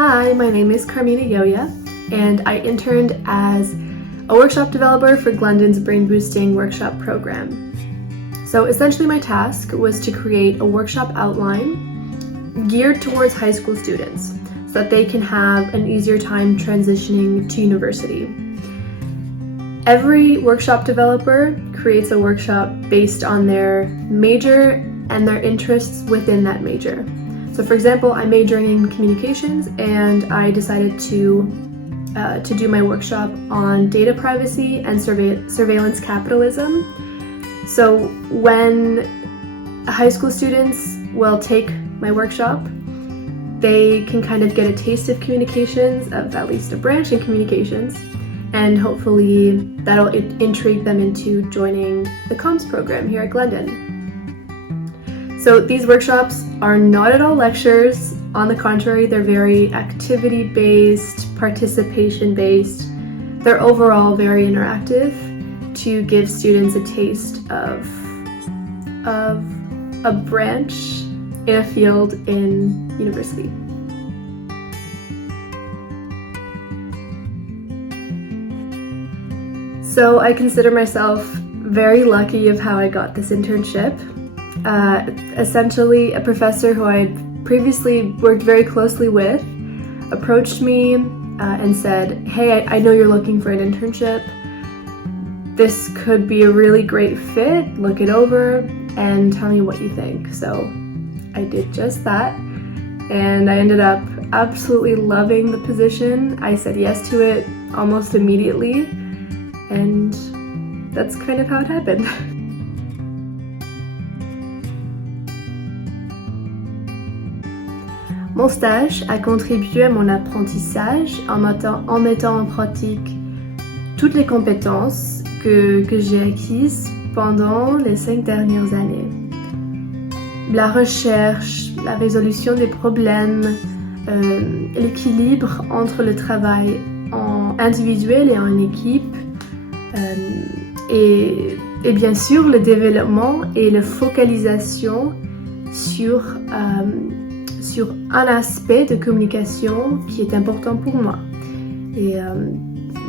Hi, my name is Carmina Ioia, and I interned as a workshop developer for Glendon's Brain Boosting Workshop program. So essentially my task was to create a workshop outline geared towards high school students so that they can have an easier time transitioning to university. Every workshop developer creates a workshop based on their major and their interests within that major. So for example, I'm majoring in communications and I decided to do my workshop on data privacy and surveillance capitalism. So when high school students will take my workshop, they can kind of get a taste of communications, of at least a branch in communications, and hopefully that'll intrigue them into joining the comms program here at Glendon. So these workshops are not at all lectures. On the contrary, they're very activity-based, participation-based. They're overall very interactive to give students a taste of a branch in a field in university. So I consider myself very lucky of how I got this internship. Essentially, a professor who I had previously worked very closely with approached me and said, "Hey, I know you're looking for an internship. This could be a really great fit. Look it over and tell me what you think." So I did just that, and I ended up absolutely loving the position. I said yes to it almost immediately, and that's kind of how it happened. Mon stage a contribué à mon apprentissage en mettant en pratique toutes les compétences que j'ai acquises pendant les 5 dernières années. La recherche, la résolution des problèmes, l'équilibre entre le travail en individuel et en équipe, et bien sûr le développement et la focalisation sur un aspect de communication qui est important pour moi. Et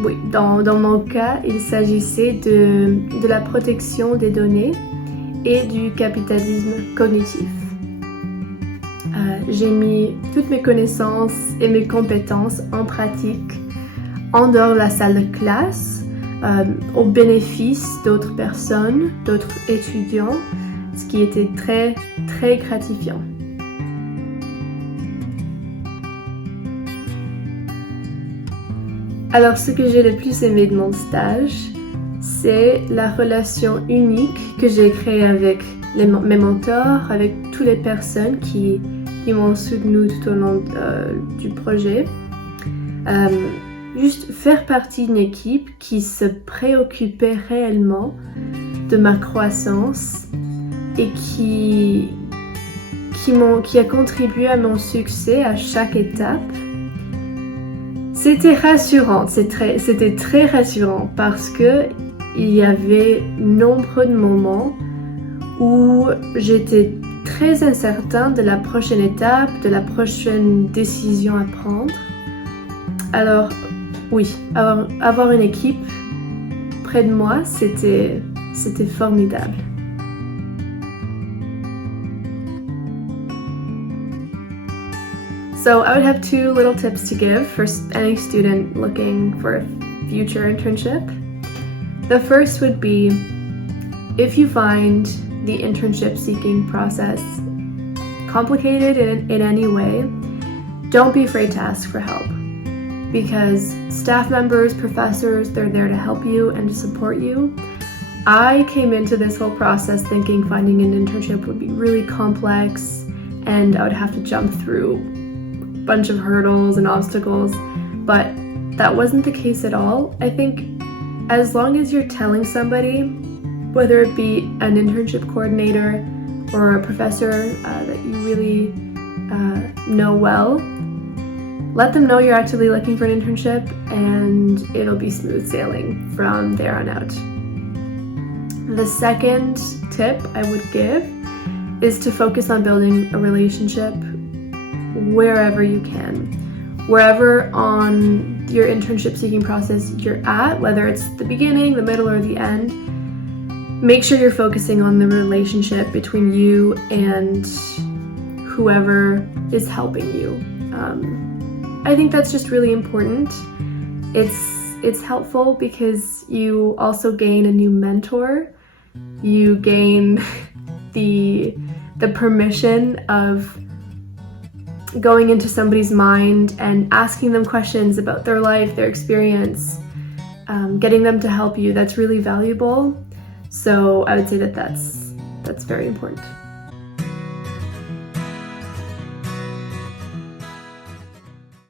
oui, dans mon cas, il s'agissait de la protection des données et du capitalisme cognitif. J'ai mis toutes mes connaissances et mes compétences en pratique en dehors de la salle de classe, au bénéfice d'autres personnes, d'autres étudiants, ce qui était très, très gratifiant. Alors, ce que j'ai le plus aimé de mon stage, c'est la relation unique que j'ai créée avec mes mentors, avec toutes les personnes qui m'ont soutenu tout au long du projet. Juste faire partie d'une équipe qui se préoccupait réellement de ma croissance et qui a contribué à mon succès à chaque étape. C'était rassurant, c'était très rassurant parce que il y avait nombreux de moments où j'étais très incertain de la prochaine étape, de la prochaine décision à prendre. Alors oui, avoir une équipe près de moi, c'était formidable. So I would have 2 little tips to give for any student looking for a future internship. The first would be, if you find the internship seeking process complicated in any way, don't be afraid to ask for help. Because staff members, professors, they're there to help you and to support you. I came into this whole process thinking finding an internship would be really complex and I would have to jump through bunch of hurdles and obstacles, but that wasn't the case at all. I think as long as you're telling somebody, whether it be an internship coordinator or a professor that you really know well, let them know you're actively looking for an internship and it'll be smooth sailing from there on out. The second tip I would give is to focus on building a relationship wherever you can. wherever on your internship seeking process you're at, whether it's the beginning, the middle, or the end, make sure you're focusing on the relationship between you and whoever is helping you. I think that's just really important. It's helpful because you also gain a new mentor. You gain the permission of going into somebody's mind and asking them questions about their life, their experience, getting them to help you. That's really valuable. So I would say that that's very important.